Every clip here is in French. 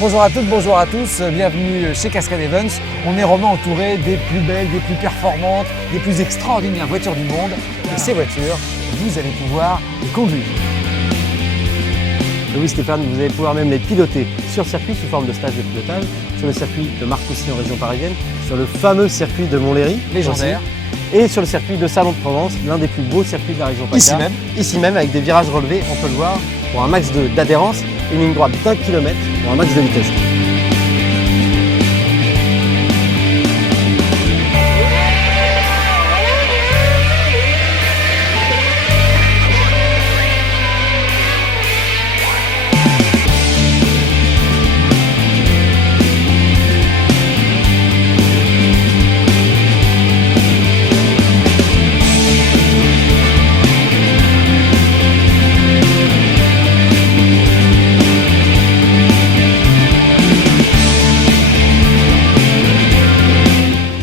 Bonjour à toutes, bonjour à tous, bienvenue chez Cascade Events. On est vraiment entouré des plus belles, des plus performantes, des plus extraordinaires voitures du monde. Et ces voitures, vous allez pouvoir les conduire. Oui Stéphane, vous allez pouvoir même les piloter sur circuit sous forme de stage de pilotage, sur le circuit de Marcoussis en région parisienne, sur le fameux circuit de Montlhéry, Légendaire. Aussi, et sur le circuit de Salon de Provence, l'un des plus beaux circuits de la région PACA. Ici même, avec des virages relevés, on peut le voir, pour un max d'adhérence, une ligne droite d'1 km pour un max de vitesse.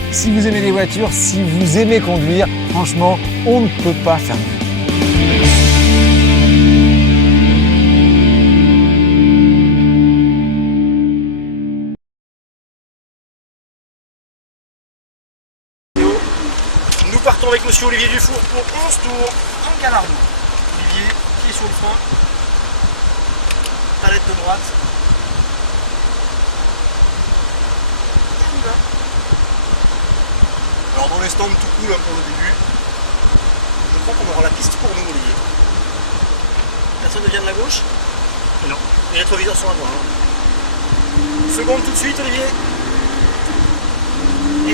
Si vous aimez les voitures, si vous aimez conduire, franchement, on ne peut pas faire mieux. Nous partons avec monsieur Olivier Dufour pour 11 tours en Galardon. Olivier, pied sur le frein, palette de droite. Et on y va. Alors dans les stands tout cool pour le début. Je crois qu'on aura la piste pour nous, Olivier. Personne ne vient de la gauche? Non. Les rétroviseurs sont à moi. Seconde tout de suite, Olivier.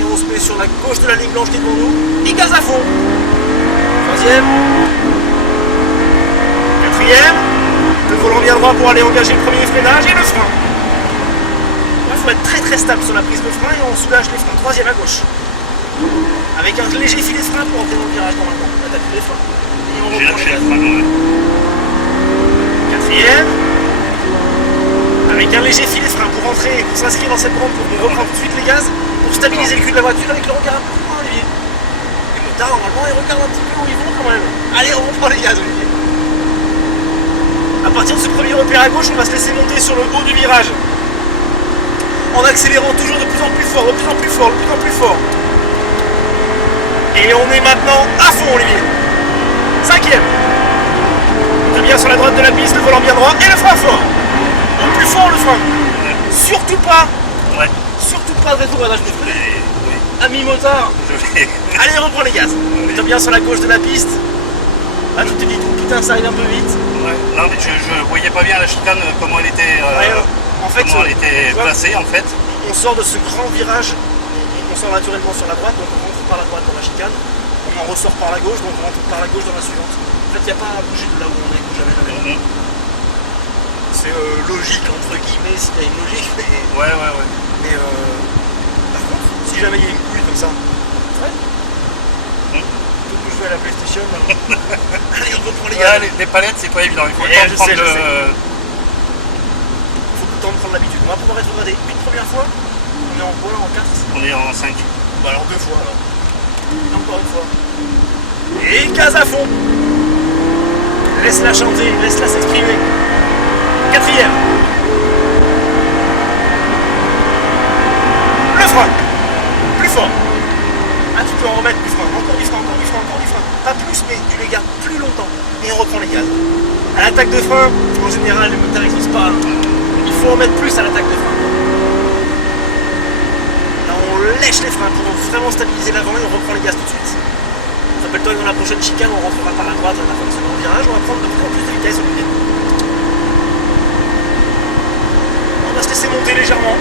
Et on se met sur la gauche de la ligne blanche qui est devant nous. Et gaz à fond. Troisième. Quatrième. Le volant bien droit pour aller engager le premier freinage et le frein. Là, il faut être très stable sur la prise de frein et on soulage les freins. Troisième à gauche. Avec un léger filet de frein pour entrer dans le virage normalement. Là, t'as tous les freins. Et on reprend les gaz. Quatrième. Avec un léger filet de frein pour rentrer, pour s'inscrire dans cette bande, pour reprendre tout de suite les gaz, pour stabiliser le cul de la voiture avec le regard un peu plus loin, Olivier. Les motards, normalement, ils regardent un petit peu où ils vont quand même. Allez, on reprend les gaz, Olivier. À partir de ce premier repère à gauche, on va se laisser monter sur le haut du virage. En accélérant toujours de plus en plus fort, de plus en plus fort, de plus en plus fort. Et on est maintenant à fond, Olivier. Cinquième. Très bien sur la droite de la piste, le volant bien droit et le frein fort. Au plus fort le frein. Surtout pas. Ouais. Surtout pas de rétrogradage. Ami motard. Allez, reprends les gaz. Très bien sur la gauche de la piste. Là, tu te dis, putain, ça arrive un peu vite. Ouais. Non, mais je voyais pas bien la chicane, comment elle était, en fait, comment elle était placée en fait. On sort de ce grand virage. On sort naturellement sur la droite, donc on rentre par la droite dans la chicane. On en ressort par la gauche, donc on rentre par la gauche dans la suivante. En fait, il n'y a pas à bouger de là où on est, jamais la même. C'est logique, entre guillemets, s'il y a une logique, mais... Ouais. Mais par contre, si jamais il y a une couille comme ça, ouais. Tout que je vais à la PlayStation, alors... Allez, on reprend les gars. Les palettes, c'est pas évident, il faut le temps de prendre Il faut le temps de prendre l'habitude. On va pouvoir rétrograder une première fois. On est en quoi, en 4? On est en 5. Bah alors 2 fois alors. Et encore une fois. Et gaz à fond. Laisse-la chanter, laisse-la s'exprimer. Quatrième. Le frein. Plus fort. Ah, tu peux en remettre plus frein. Encore du frein, encore du frein, encore du frein. Pas plus, mais tu les gardes plus longtemps. Et on reprend les gaz. À l'attaque de frein, en général, les moteurs n'existent pas. Il faut en mettre plus à l'attaque de frein. Là, on lèche les freins pour vraiment stabiliser l'avant et on reprend les gaz tout de suite. Rappelle-toi que dans la prochaine chicane, on rentrera par la droite à la fin de ce grand virage. On va prendre de plus en plus de vitesse au milieu. On va se laisser monter légèrement.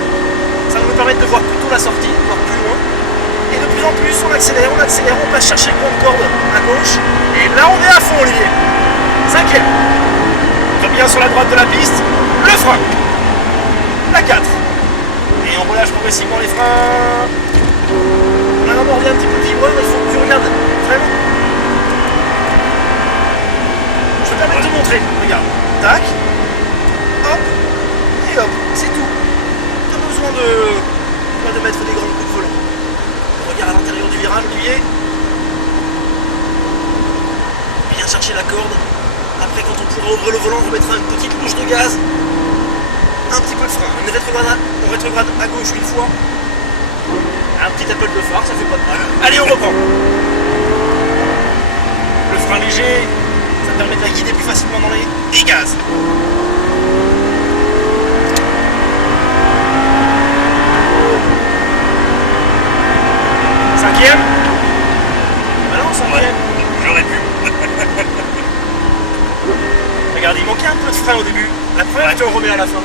Ça va nous permettre de voir plutôt la sortie, voir plus loin. Et de plus en plus, on accélère, on passe chercher le point de corde à gauche. Et là, on est à fond, Olivier. Cinquième. Très bien sur la droite de la piste. Le frein. La 4. Et on relâche progressivement les freins. Là, on revient un petit peu vibreur, il faut que tu regardes vraiment. Je vais te permettre de te montrer. Regarde. Tac. Hop. Et hop. C'est tout. Pas besoin de mettre des grands coups de volant. Regarde à l'intérieur du virage, Olivier. Bien chercher la corde. Après, quand on pourra ouvrir le volant, on remettra une petite couche de gaz. un petit peu de frein. On rétrograde à gauche une fois. Un petit appel de phare, ça fait pas de mal. Allez, on reprend. Le frein léger, ça permet de la guider plus facilement dans les... Et gaz. Cinquième. Ah non, cinquième. J'aurais pu. Regarde, il manquait un peu de frein au début. La première, tu en remets à la fin.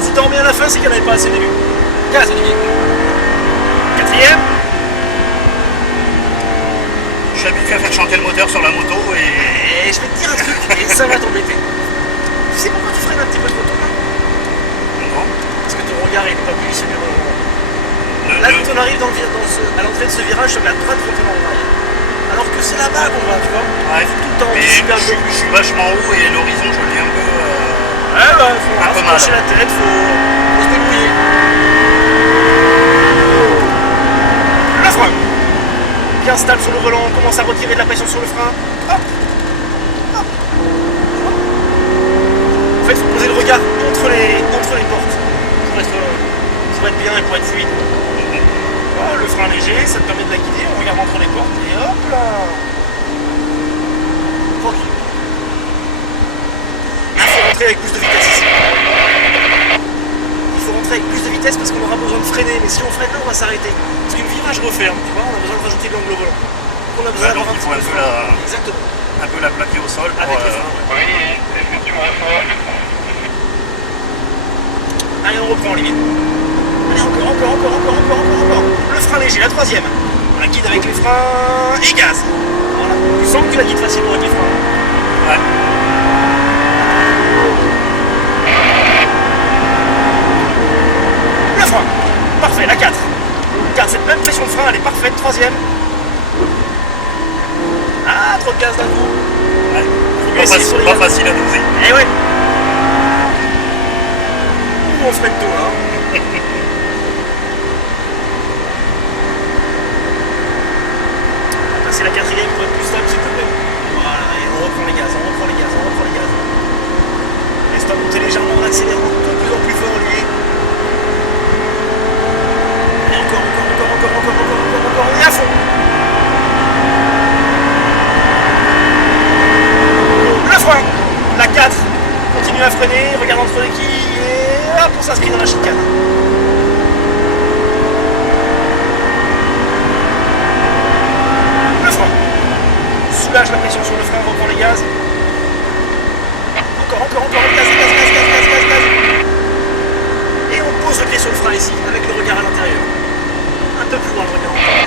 Si tu en remets à la fin, c'est qu'il n'y en avait pas assez au début. Gaz, Olivier. Quatrième. Je suis habitué à faire chanter le moteur sur la moto et... Et je vais te dire un truc, et ça va t'embêter. Tu sais pourquoi tu freines un petit peu de moto là? Non. Parce que ton regard il n'est pas positionné au bon endroit. Là, quand on arrive à l'entrée de ce virage, je regarde droite complètement en arrière. Alors que c'est là-bas qu'on va, tu vois. Ouais, Tout le temps, mais super je suis vachement haut et l'horizon, je le dis un peu... Ouais, bah, faut un peu mal. pencher la tête, faut se débrouiller. Le frein. Bien stable sur le volant, on commence à retirer de la pression sur le frein. Hop. Hop. En fait, il faut poser le regard entre les portes pour être bien et pour être fluide. Oh, le frein léger, ça te permet de la guider, on regarde entre les portes et hop là. Tranquille. Il faut rentrer avec plus de vitesse ici. Il faut rentrer avec plus de vitesse parce qu'on aura besoin de freiner, mais si on freine là, on va s'arrêter. Parce qu'une virage referme, tu vois, on a besoin de rajouter de l'angle au volant. Donc on a besoin d'avoir un petit peu de frein. Exactement. Un peu la plaquer au sol. Avec les freins, ouais. Oui, est-ce que tu me reçois? Allez, on reprend, Olivier. Allez, encore. Le frein léger, la troisième. On la guide avec les freins et gaz. Voilà. Tu sens que tu la guides facilement avec les freins. Ouais. Le frein. Parfait, la 4. Regarde, cette même pression de frein, elle est parfaite. Troisième. Ah, trop de gaz d'un coup. Ouais. Faut baisser sur les Pas gaz. facile à doser. Eh ouais. Ouh, on se met de dos là. C'est la quatrième pour être plus stable, s'il te plaît. Voilà, et on reprend les gaz. Laisse-toi monter légèrement en accélérant de plus en plus fort, lui. Et encore, on est à fond. Le frein, la 4. Continue à freiner, regarde entre les quilles et hop, on s'inscrit dans la chicane. Le frein. Soulage la pression sur le frein, reprend les gaz. Encore, gaz. Et on pose le pied sur le frein ici, avec le regard à l'intérieur. Un peu plus loin le regard encore.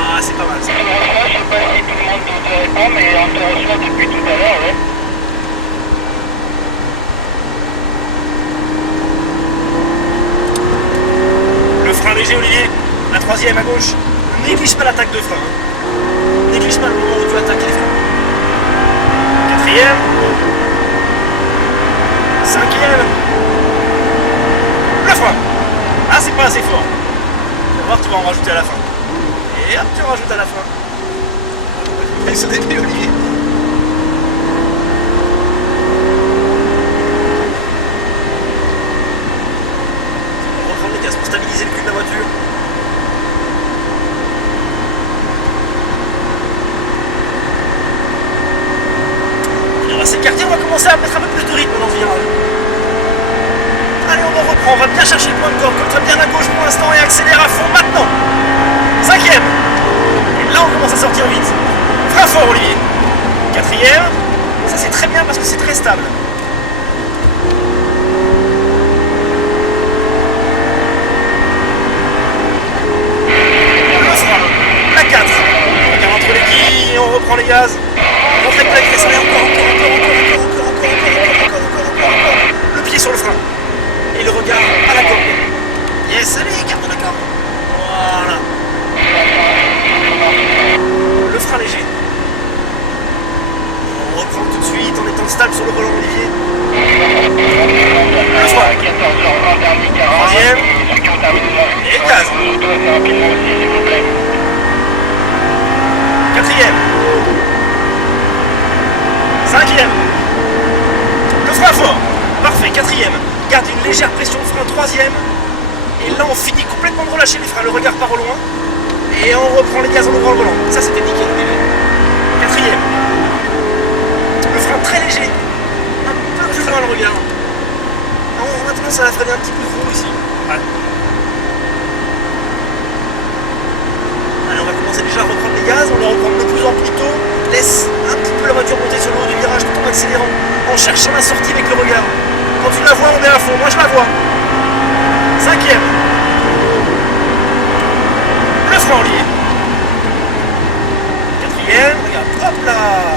Ah, c'est pas mal ça. Je sais pas si tout le monde te répond, mais on te reçoit depuis tout à l'heure, ouais. Le frein léger, Olivier. La troisième à gauche. Ne néglige pas l'attaque de frein. Ne néglige pas le moment où tu attaques les freins. Quatrième. Cinquième. Le frein. Ah, c'est pas assez fort. Tu vas voir, tu vas en rajouter à la fin. Et hop, tu en rajoutes à la fin. Et ce début, Olivier. On va reprendre les gaz pour stabiliser le cul de la voiture. Et on va s'écarter, on va commencer à mettre un peu plus de rythme dans le virage. Allez, on en reprend, on va bien chercher le point de corde, comme bien à gauche pour l'instant et accélère à fond maintenant. Cinquième. Et là, on commence à sortir vite. Frein fort, Olivier. Quatrième. Ça, c'est très bien parce que c'est très stable. Le frein. La 4. On regarde entre les quilles et on reprend les gaz. On rentre avec la pression et encore. Le pied sur le frein. Et le regard à la corde. Yes, allez, garde la corde. Voilà. Le frein léger. On reprend tout de suite en étant stable sur le volant, Olivier. Le frein. Troisième. Et gaz. Quatrième. Cinquième. Le frein fort. Parfait, quatrième. garde une légère pression de frein, troisième. Et là, on finit complètement de relâcher les freins, le regard part au loin. Et on reprend les gaz en ouvrant le volant. Ça, c'était nickel. Quatrième. Le frein très léger. Un peu plus loin le regard. On a tendance à freiner un petit peu trop ici. Ouais. Allez, on va commencer déjà à reprendre les gaz. On les reprend de plus en plus tôt. Laisse un petit peu la voiture monter sur le haut du virage tout en accélérant. En cherchant la sortie avec le regard. Quand tu la vois, on est à fond. Moi, je la vois. Cinquième. Le frein, Olivier. Quatrième. Regarde. Hop là.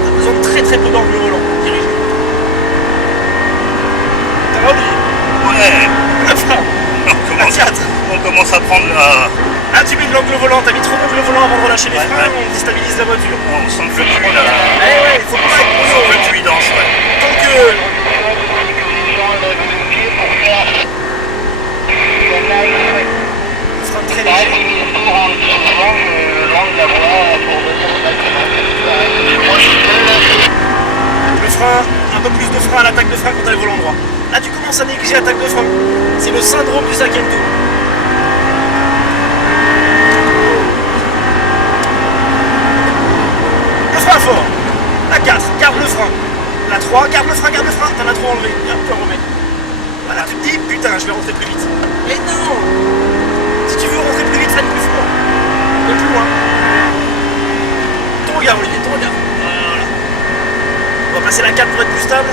On a besoin de très très peu d'angle volant. Dirige. Ça va, Olivier? Ouais. Le frein. On commence à prendre la... Ah, tu mets de l'angle volant, t'as mis trop d'angle volant avant de relâcher les Ouais, freins, ouais. on déstabilise la voiture. On sent le fluide là. Eh ouais, il faut pas être On sent le fluidance, ouais. tant que... Le frein très léger. Le frein, un peu plus de frein à l'attaque de frein quand t'as le volant droit. Là, tu commences à négliger l'attaque de frein. C'est le syndrome du cinquième tour. Le frein fort. La 4, garde le frein. La 3, garde le frein, t'en as trop enlevé. Et hop, tu en remets. Voilà, tu te dis, putain, je vais rentrer plus vite. Mais non! Si tu veux rentrer plus vite, freine plus fort. Et plus loin. Ton regard, Olivier, ton regard. Voilà. On va passer la 4 pour être plus stable.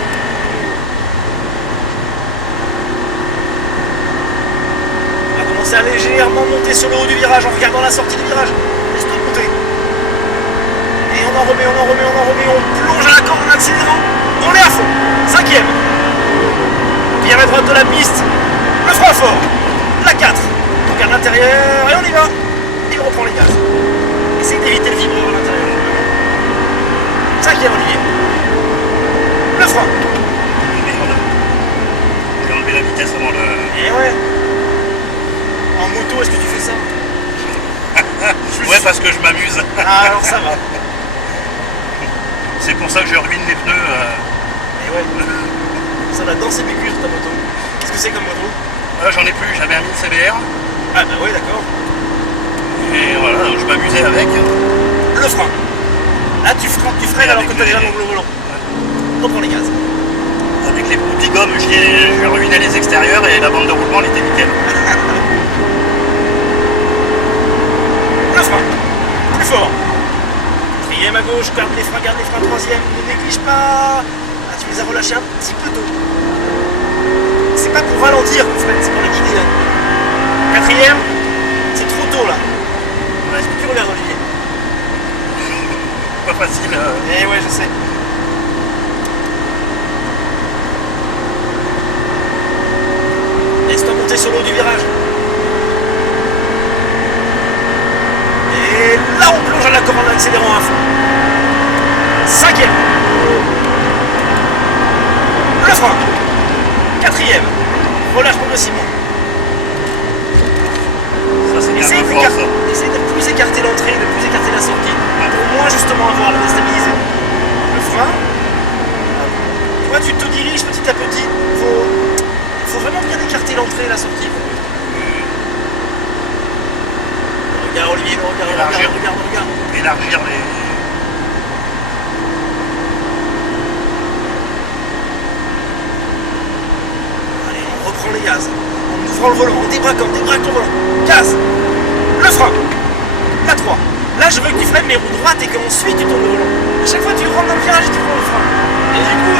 On va commencer à légèrement monter sur le haut du virage en regardant la sortie du virage. Laisse-toi monter. Et on en remet, on plonge à la corde en accélérant. On est à fond. Cinquième. Bien à droite de la piste. Le frein fort. La 4. On regarde l'intérieur et on y va. Et on reprend les gaz. Essaye d'éviter le vibreur à l'intérieur. Cinquième, Olivier. Le frein. Merde. J'ai enlevé la vitesse avant le... Et ouais. En moto, est-ce que tu fais ça? Ouais, parce que je m'amuse. Ah, alors ça va. C'est pour ça que je ruine les pneus. Et ouais. Ça va danser mes cuisses ta moto. Qu'est-ce que c'est comme moto? J'en ai plus, j'avais un 1000 CBR. Ah bah ouais, d'accord. Et voilà, je m'amusais avec. Le frein. Là, tu freines alors que tu as déjà l'angle volant. Reprends les gaz. Avec les petits gommes, j'ai ruiné les extérieurs et la bande de roulement elle était nickel. Le frein. Plus fort. Quatrième à gauche, garde les freins, troisième. Ne néglige pas. Ah, tu les as relâchés un petit peu tôt. C'est pas pour ralentir qu'on freine, c'est pour les guider là. Quatrième, c'est trop tôt là. Est-ce que tu regardes, Olivier? Pas facile. Eh ouais, je sais. Laisse-toi monter sur le haut du virage. Et là, on plonge à la commande en accélérant à fond. Cinquième. Le frein. Quatrième. Relâche progressivement. Ça c'est bien Essaye de voir ça. de plus écarter l'entrée, de plus écarter la sortie. Pour moins justement avoir à la déstabiliser. Le frein. Tu vois, tu te diriges petit à petit. Faut vraiment bien écarter l'entrée et la sortie. Regarde Olivier, regarde. Élargir les... Allez, on reprend les gaz. En ouvrant le volant, en débraquant, débraque ton volant. Gaz. Le frein. La 3. Là, je veux que tu freines mes roues droites et qu'ensuite tu tournes le volant. À chaque fois, tu rentres dans le virage et tu prends le frein. Et du coup,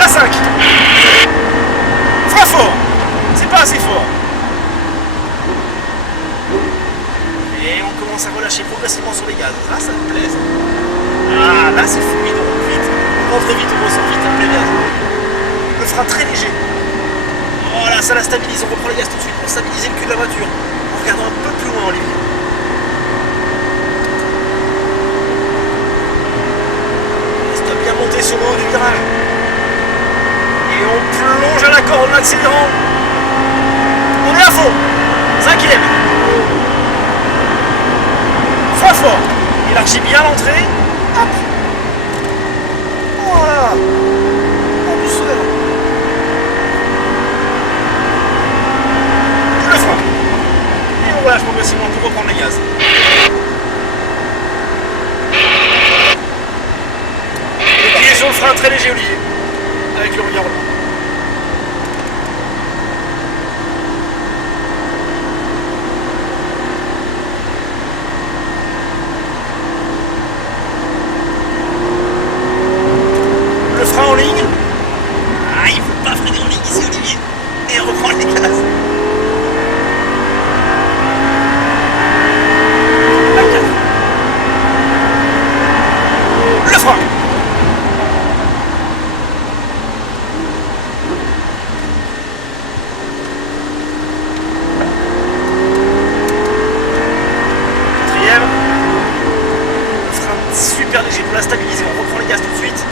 la 5. Frein fort. C'est pas assez fort. Et on commence à relâcher progressivement sur les gaz. Là, ça me plaît. Ah, là, c'est fluide, on rentre vite. On rentre vite, on ressort vite, ça me plaît bien. Le frein très léger. Voilà, ça la stabilise. On reprend les gaz tout de suite pour stabiliser le cul de la voiture. En regardant un peu plus loin, Olivier. Laisse-toi bien monter sur le haut du virage. Et on plonge à la corde en accélérant. On est à fond. Cinquième. Frein fort. Élargis bien l'entrée. Hop. Voilà. Le frein. Et on relâche progressivement pour reprendre les gaz. Le pied sur le frein très léger, Olivier. Avec le regard là. Le frein en ligne. Ah, il ne faut pas freiner en ligne ici, Olivier. Et reprendre les gaz. La 4. Le frein. Quatrième. Le frein super léger pour la stabiliser. On reprend les gaz tout de suite.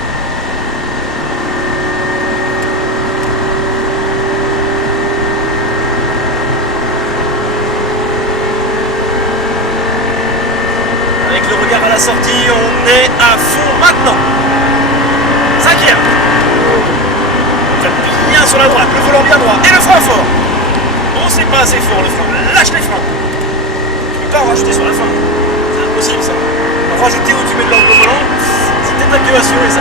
Avec le regard à la sortie, on est à fond maintenant. Cinquième. On tape bien sur la droite, le volant bien droit et le frein fort. Oh, c'est pas assez fort le frein. Lâche les freins. Tu peux pas en rajouter sur la fin. C'est impossible ça. En rajouter où tu mets de l'angle au volant, c'est peut-être un peu assuré ça.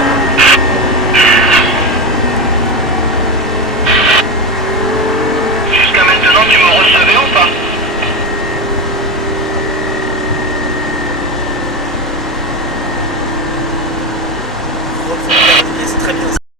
Jusqu'à maintenant, tu me reçois